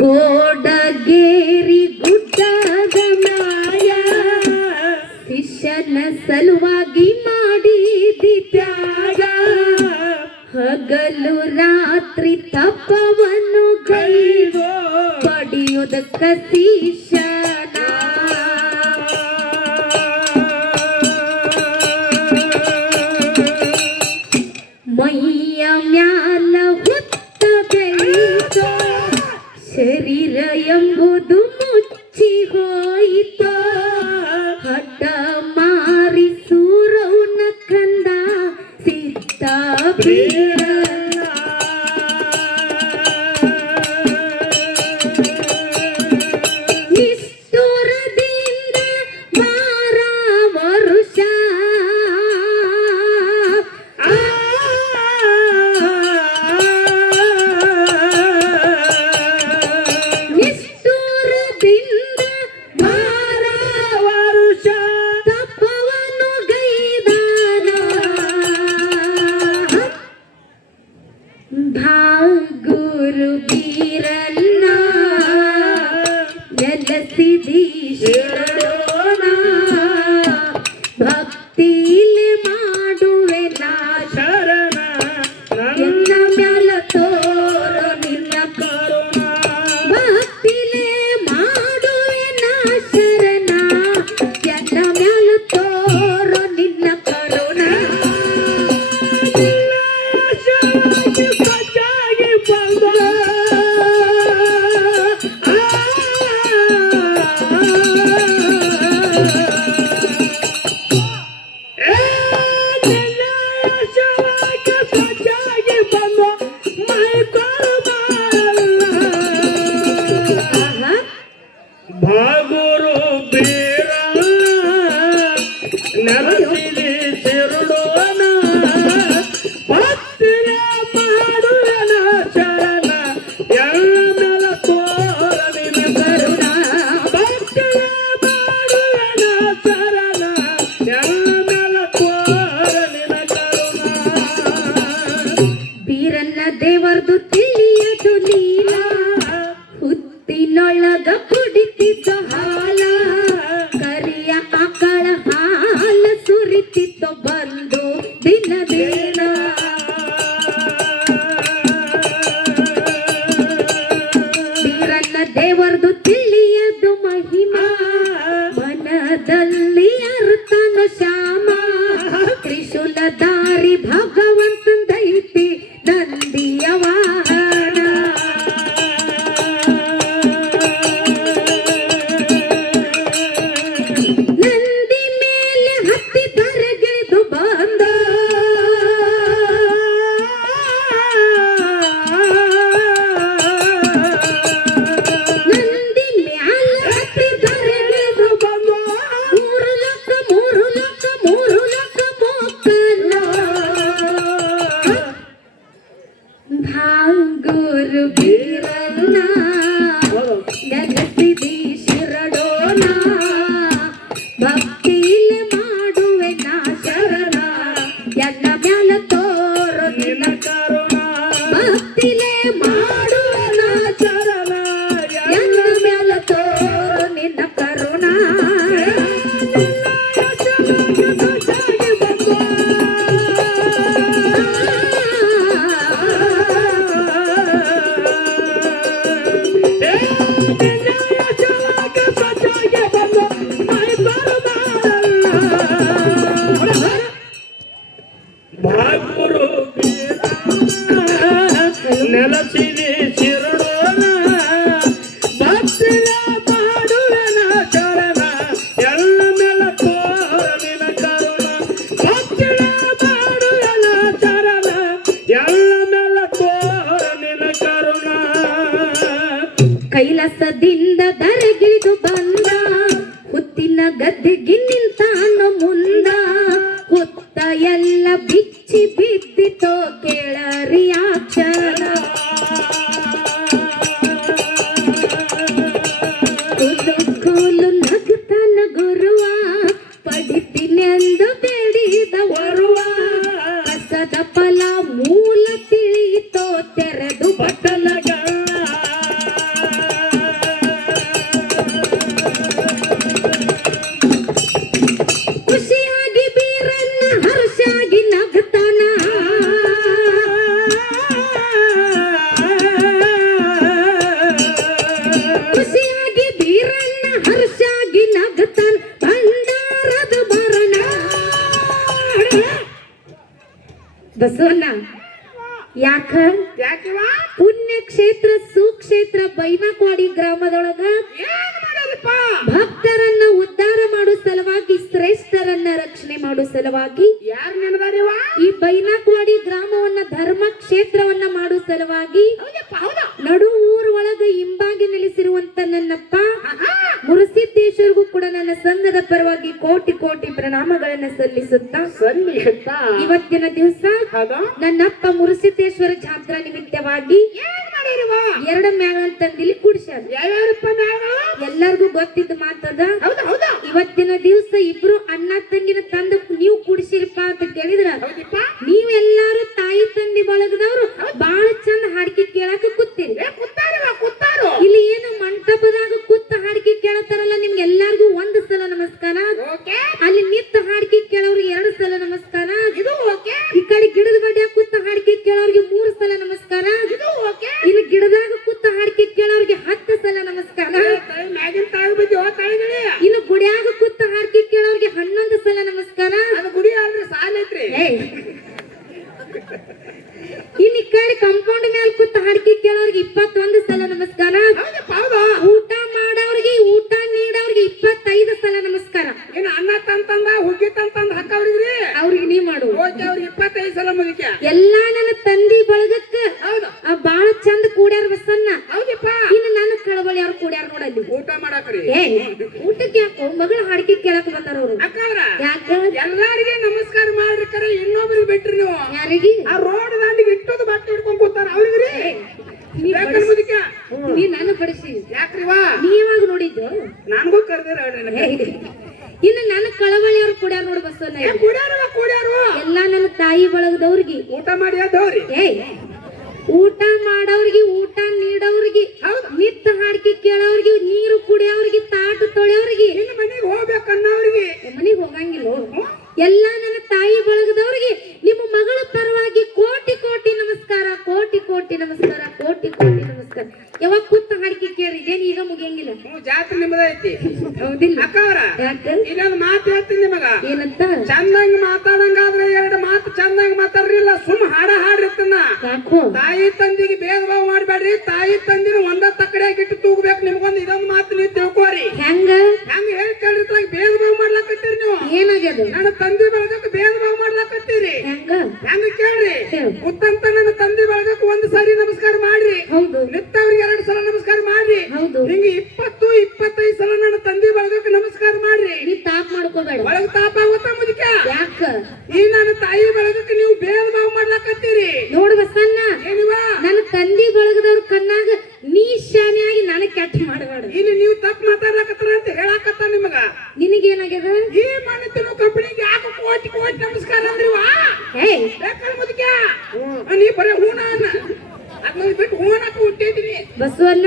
ಗೋಡಗೇರಿ ಗುಡ್ಡದ ಮ್ಯಾಯ ಶಿಷ್ಯನ ಸಲುವಾಗಿ ಮಾಡಿದಿ ತ್ಯಾಗ ಹಗಲು ರಾತ್ರಿ ತಪವನ್ನು ಕೈಗೋ ಪಡೆಯುವುದಕ್ಕ ಶಿಷ್ಯನ ಮೈಯ ಮ್ಯಾಲ ಹುತ್ತ ಬೆಳೆಯಿತೋ ಶರೀರ ಎಂಬುದು ಮುಚ್ಚಿ ಹೋಯಿತೋ ಹಠ ಮಾರಿ ಸೂರವನ ಕಂದ ಸಿದ್ಧ ಬೀರ ನಿಷ್ಠುರದಿಂದ ಬಾರ ವರುಷ ನಿಷ್ಠುರದಿಂದ ಬಾರ ವರುಷ ತಪವನ್ನು ಗೈದಾನ ಭಾಗುರು ಬೀರನ್ನ ನೆಲೆಸಿದಿ ಶಿರೋಣ ಭಕ್ತಿಲಿ ಮಾಡುವೆ ನಾ ಶರಣ ಎನ್ನ ಮ್ಯಾಲ ತೋರು ನಿನ್ನ ಕರುಣ ಭಕ್ತಿಲಿ ಮಾಡುವೆ ನಾ ಶರಣ ಎನ್ನ ಮ್ಯಾಲ ತೋರು ನಿನ್ನ ಕರುಣ ಭಾಗುರು ಬೀರ ನೆಲಸಿದಿ ಶಿರುಡೋನ ಭಕ್ತಿಯ ಮಾಡುವನ ಶರಣ ಎಲ್ಲ ಮೇಲ ತೋರಲಿನ ಕರುಣ ಭಕ್ತಿಯ ಮಾಡುವನ ಶರಣ ಎಲ್ಲ ಮೇಲ ತೋರಲಿನ ಕರುಣ ಬೀರನ್ನ ದೇವರದು ತಿಳಿಯದು ನೀಲ ಹುತ್ತಿನೊಳಗ ಕುಡಿತಿದ್ದ ಹಾಲ ಕರಿಯ ಆಕಳ ಹಾಲ ಸುರಿತಿತ್ತು ಬಂದು ದಿನ ದಿನ ಬೀರನ್ನ ದೇವರದು ತಿಳಿಯದು ಮಹಿಮಾ ಮನದಲ್ಲಿ ಅರ್ಥನ ಶ್ಯಾಮ ತ್ರಿಶೂಲ ದಾರಿ ಭಗವಂತಂದೈತಿ ನಂದಿಯ ವಾಹನ ನಂದಿ ಮೇಲೆ ಹತ್ತಿ ತರಗಿಳಿದು ಬಂದ ನಂದಿ ಮ್ಯಾಲ ಹತ್ತಿ ತರಗಿಳಿದು ಬಂದ ಮೂರು ಲಕ್ಕ ಮೊಕ್ಕನ ಭಾಗುರು ಬೀರನ್ನ ನೆಲೆಸಿದಿ ಶಿರಡೋನ ಭಕ್ತಿಲಿ ಮಾಡುವೆ ನಾ ಶರಣ ಎನ್ನ ಮ್ಯಾಲ ತೋರು ನಿನ್ನ ಕರುಣ ಭಕ್ತಿಲೆ ಮಾಡುವೆ ನಾ ಶರಣ ಎನ್ನ ಮ್ಯಾಲ ತೋರು ನಿನ್ನ ಕರುಣ ಭಾಗುರು ನೆಲಸಿದಿ ಶಿರುಡೋನ ಭಕ್ತಿಯ ಮಾಡುವನ ಶರಣ ಎಲ್ಲ ಮೇಲ ತೋರಲಿನ ಕರುಣ ಭಕ್ತಿಯ ಮಾಡುವನ ಶರಣ ಎಲ್ಲ ಮೇಲ ತೋರಲಿನ ಕರುಣ ಕೈಲಾಸದಿಂದ ದರಗಿಳಿದು ಬಂದ ಹುತ್ತಿನ ಗದ್ದೆಗೆ ನಿಂತಾನು ಮುಂದ ಹುತ್ತ ಎಲ್ಲ ಬಿಚ್ಚಿ ಬಿದ್ದಿತೋ ಕೇಳರಿ ಅಕ್ಷರ ಕೂಲು ನಗುತ್ತಾನ ಗುರುವ ಪಡಿತೀನಿ ಎಂದು ಬೇಡಿದ ಬರುವ ಕಸದ ಫಲ ಮೂಲ ತಿಳಿಯಿತೋ ತೆರೆದು ಬಟ್ಟಲಗಳ ಬಸವಣ್ಣ ಯಾಕ ಯಾಕಿವ ಪುಣ್ಯ ಕ್ಷೇತ್ರ ಸುಕ್ಷೇತ್ರ ಬೈನಕ್ವಾಡಿ ಗ್ರಾಮದೊಳಗ ಏನ್ ಮಾಡ್ಯಾರಿಪ್ಪ ಭಕ್ತರನ್ನ ಉದ್ಧಾರ ಮಾಡೋ ಸಲುವಾಗಿ ಶ್ರೇಷ್ಠರನ್ನ ರಕ್ಷಣೆ ಮಾಡೋ ಸಲುವಾಗಿ ಯಾರು ನೆನದಾರಿವ ಈ ಬೈನಕ್ವಾಡಿ ಗ್ರಾಮವನ್ನ ಧರ್ಮ ಕ್ಷೇತ್ರವನ್ನ ಮಾಡೋ ಸಲುವಾಗಿ ಹೌದಪ್ಪ ಹೌದಾ ನಡು ಊರ್ ಒಳಗ ಹಿಂಬಾಗಿ ನೆಲೆಸಿರುವಂತ ನನ್ನಪ್ಪ ಮುರುಸಿದ್ದೇಶ್ವರಿಗೂ ಕೂಡ ನನ್ನ ಸಂಘದ ಪರವಾಗಿ ಕೋಟಿ ಕೋಟಿ ಪ್ರಣಾಮಗಳನ್ನ ಸಲ್ಲಿಸುತ್ತಾ ಸನ್ನಿಹಿತ ಇವತ್ತಿನ ದಿವಸ ಹೌದಾ ನನ್ನಪ್ಪ ಮುರುಸಿದ್ದೇಶ್ವರ ಜಾತ್ರಾ ನಿಮಿತ್ತವಾಗಿ ಏನ್ ಮಾಡಿರುವ ಎರಡ ಮ್ಯಾಗಳ ತಂದಿಲಿ ಕುಡಿಸ್ಯಾರ ಯಾರ್ಯಾರಪ್ಪ ನಾವು ಎಲ್ಲರಿಗೂ ಗೊತ್ತಿದ್ದ ಮಾತದ ಹೌದಾ ಹೌದಾ ಇವತ್ತಿನ ದಿವಸ ಇಬ್ರು ಅಣ್ಣ ತಂಗಿನ ತಂದು ನೀವು ಕುಡಿಸಿರಪ್ಪ ಅಂತ ಕೇಳಿದ್ರ ಹೌದಿಪ್ಪ ನೀವೆಲ್ಲಾರು ತಾಯಿ ತಂದಿ ಬಳಗದವ್ರು ಬಾಳ ಚಂದ ಹಾಡಿಕೆ ಕೇಳಾಕ ಕೂತೀರಿ ಕೂತಾರು ಇಲ್ಲಿ ಏನು ಮಂಟಪದಾಗ ಕೂತ ಹಾಡಿಕೆ ಕೇಳತಾರಲ್ಲ ನಿಮ್ಗೆ ಎಲ್ಲಾರ್ಗು ಒಂದು ಸಲ ನಮಸ್ಕಾರ ಓಕೆ ಅಲ್ಲಿ ನಿತ್ತ ಹಾಡಿಕೆ ಕೇಳೋರ್ಗೆ 2 ಸಲ ನಮಸ್ಕಾರ ಇದು ಓಕೆ ಈ ಕಡೆ ಗಿಡದ ಬಡ್ಡಿಯಾಗ ಕೂತ ಹಾಡಿಕೆ ಕೇಳೋರ್ಗೆ 3 ಸಲ ನಮಸ್ಕಾರ ಇದು ಓಕೆ ಇನ್ನು ಗಿಡದಾಗ ಕೂತ ಹಾಡಿಕೆ ಕೇಳೋರ್ಗೆ 10 ಸಲ ನಮಸ್ಕಾರ ಮ್ಯಾಗಿನ ತಾಯಿ ಬಿದ್ದು ತಾಯಿಗಳೇ ಇನ್ನು ಗುಡಿಯಾಗ ಕೂತ ಹಾಡಿಕೆ ಕೇಳೋರ್ಗೆ 11 ಸಲ ನಮಸ್ಕಾರ ಅದು ಗುಡಿ ಆದ್ರೆ ಸಾಲ ಐತ್ರಿ ಏಯ್. ಇನ್ನು ಈ ಕಡೆ ಕಾಂಪೌಂಡ್ ಮೇಲೆ ಕೂತ ಹಾಡಿಕೆ ಕೇಳೋರ್ಗೆ 21 ಸಲ ನಮಸ್ಕಾರ ಹೌದಪ್ಪ ಹೌದಾ ಊಟ ಮಾಡೋರ್ಗೆ ಊಟ ನೀಡೋರ್ಗೆ 25 ಸಲ ನಮಸ್ಕಾರ ಇನ್ನು ಅನ್ನ ತಂತಂದ ಹುಗ್ಗಿ ತಂತಂದ ಹಾಕವ್ರಿಗ್ರಿ ಅವ್ರಿಗೆ ನೀ ಮಾಡು ಓಕೆ ಅವ್ರಿಗೆ 25 ಸಲ ಮುಗಿಕೆ ಎಲ್ಲಾ ನನ್ನ ತಂದಿ ಬಳಗಕ್ಕ ಹೌದು ಬಾಳ ಚಂದ ಕೂಡ್ಯಾರ ಬಸನ್ನ ಹೌದಪ್ಪ ಇನ್ನು ನನ್ನ ಕಳವಳಿ ಅವ್ರು ಕೂಡ್ಯಾರ ನೋಡಲ್ಲಿ ಊಟ ಮಾಡಾಕ್ರಿ ಏ ಊಟಕ್ಕೆ ಯಾಕೋ ಮಗಳ ಹಾಡಿಕೆ ಕೇಳಕ್ ಬಂದಾರ ಅವ್ರು ಅಕ್ಕಾವ್ರ ಯಾಕ ಎಲ್ಲಾರಿಗೆ ನಮಸ್ಕಾರ ಮಾಡ್ರಿ ಕರೆ ಇನ್ನೊಬ್ರಿಗೆ ಬಿಟ್ರಿ ನೀವು ಯಾರಿಗೆ ಆ ರೋಡ್ ದಾಂಡಿಗೆ ಇಟ್ಟೋದು ಬಟ್ಟೆ ಹಿಡ್ಕೊಂಡ್ ಕೂತಾರ ಅವ್ರಿಗ್ರಿ ಯಾಕಂದ್ ಮುದಿಕ ನೀ ನಾನು ಪಡಿಸಿ ಯಾಕ್ರಿವಾ ನೀ ಯಾವಾಗ ನೋಡಿದ್ದು ನನಗೂ ಕರ್ದಿರ ಹೇಳ್ರಿ ಇನ್ನು ನನ್ನ ಕಳವಳಿ ಅವ್ರು ಕೂಡ್ಯಾರ ನೋಡು ಬಸವಣ್ಣ ಕೂಡ್ಯಾರು ಎಲ್ಲಾ ನನ್ನ ತಾಯಿ ಬಳಗದವ್ರಿಗೆ ಊಟ ಮಾಡಿ ಅದವ್ರಿ ಏಯ್ ಊಟ ಮಾಡೋರ್ಗೆ ಊಟ ನೀಡೋರ್ಗೆ ನಿತ್ತ ಹಾಡಿಕೆ ಕೇಳೋರ್ಗೆ ನೀರು ಕುಡಿಯೋರ್ಗೆ ತಾಟು ತೊಳೆಯೋರ್ಗೆ ಇನ್ನು ಮನೆಗೆ ಹೋಗ್ಬೇಕನ್ನವ್ರಿಗೆ ಮನೆಗೆ ಹೋಗಂಗಿಲ್ಲ ಎಲ್ಲಾ ನನ್ನ ತಾಯಿ ಬಳಗದವ್ರಿಗೆ ನಿಮ್ಮ ಮಗಳ ಪರವಾಗಿ ಕೋಟಿ ಕೋಟಿ ನಮಸ್ಕಾರ ಕೋಟಿ ಕೋಟಿ ನಮಸ್ಕಾರ ಕೋಟಿ ಕೋಟಿ ನಮಸ್ಕಾರ ಯಾವಾಗ ಕೂತ ಹಾಡಿಕೆ ಕೇಳ್ರಿ ಇದೇನು ಈಗ ಮುಗಿಯಂಗಿಲ್ಲ ಜಾತ್ರೆ ನಿಮ್ಮದ ಐತಿ ಹೌದಿಲ್ಲ ಅಕ್ಕವ್ರ ಯಾಕ ಇನ್ನೊಂದು ಮಾತು ಹೇಳ್ತೀನಿ ನಿಮಗ ಏನಂತ ಚಂದಂಗ್ ಮಾತಾಡಂಗಾದ್ರೆ 2 ಮಾತು ಚಂದಂಗ್ ಮಾತಾಡ್ರಿಲ್ಲ ಸುಮ್ ಹಾಡಿರ್ತನ ಯಾಕೋ ತಾಯಿ ತಂದಿಗೆ ಭೇದ ಭಾವ ಮಾಡ್ಬೇಡ್ರಿ ತಾಯಿ ತಂದಿನ ಒಂದ ತಕ್ಕಡಿಯಾಗಿ ಇಟ್ಟು ತೂಗ್ಬೇಕು ನಿಮ್ಗೊಂದು ಇದೊಂದು ಮಾತು ನೀವು ತಿಳ್ಕೋರಿ ಹೆಂಗ ಹೆಂಗ ಹೇಳಿ ಕೇಳಿರ್ತಾಗ ಭೇದ ಭಾವ ಮಾಡ್ಲಾಕತ್ತೀರಿ ನೀವು ಏನಾಗ್ಯದ ನನ್ನ ತಂದೆ ಬಳಗಕ್ಕೆ ಭೇದ ಭಾವ ಮಾಡ್ಲಾಕತ್ತೀರಿ ಹೆಂಗ ಹೆಂಗ ಕೇಳ್ರಿ ಉತ್ತಂತ ನನ್ನ ತಂದೆ ಬಳಗಕ್ಕೆ 1 ಸಾರಿ ನಮಸ್ಕಾರ ಮಾಡ್ರಿ ಹೌದು ನಿತ್ತವ್ರಿಗೆ 2 ಸಲ ನಮಸ್ಕಾರ ಮಾಡ್ರಿ ಹೌದು ಹಿಂಗ 20-25 ಸಲ ನನ್ನ ತಂದೆ ಬಳಗಕ್ಕೆ ನಮಸ್ಕಾರ ಮಾಡ್ರಿ ನೀ ತಾಪ್ ಮಾಡ್ಕೋಬೇಡ ಒಳಗ ತಾಪ ಆಗುತ್ತ ಮುದಿಕ ಯಾಕ ಈ ನನ್ನ ತಾಯಿ ಬಳಗಕ್ಕೆ ನೀವು ಭೇದ ಭಾವ ಮಾಡ್ಲಾಕತ್ತೀರಿ ನೋಡು ಬಸಣ್ಣ ಏನಿವ ನನ್ನ ತಂದಿ ಬಳಗದವ್ರ ಕಣ್ಣಾಗ ನೀ ಶಾನಿಯಾಗಿ ನನಗ್ ಕೆಟ್ಟ ಮಾಡಬೇಡ ಇಲ್ಲಿ ನೀವು ತಪ್ಪು ಮಾತಾಡ್ಲಕತ್ತಾರ ಅಂತ ಹೇಳಾಕತ್ತ ನಿಮಗ ನಿನಗೇನಾಗ್ಯದ ಈ ಮನೆತನ ಕಂಪನಿಗೆ ಯಾಕೆ ಕೋಟಿ ಕೋಟಿ ನಮಸ್ಕಾರ ಅಂದ್ರಿವಾ ಏಯ್ ಬೇಕಲ್ಲ ಮುದಿಕ ನೀ ಬರೀ ಹೂನ ಅನ್ನ ಅದನ್ನ ಬಿಟ್ಟು ಹೂನಕ್ಕೆ ಹುಟ್ಟಿದ್ದೀನಿ ಬಸವಣ್ಣ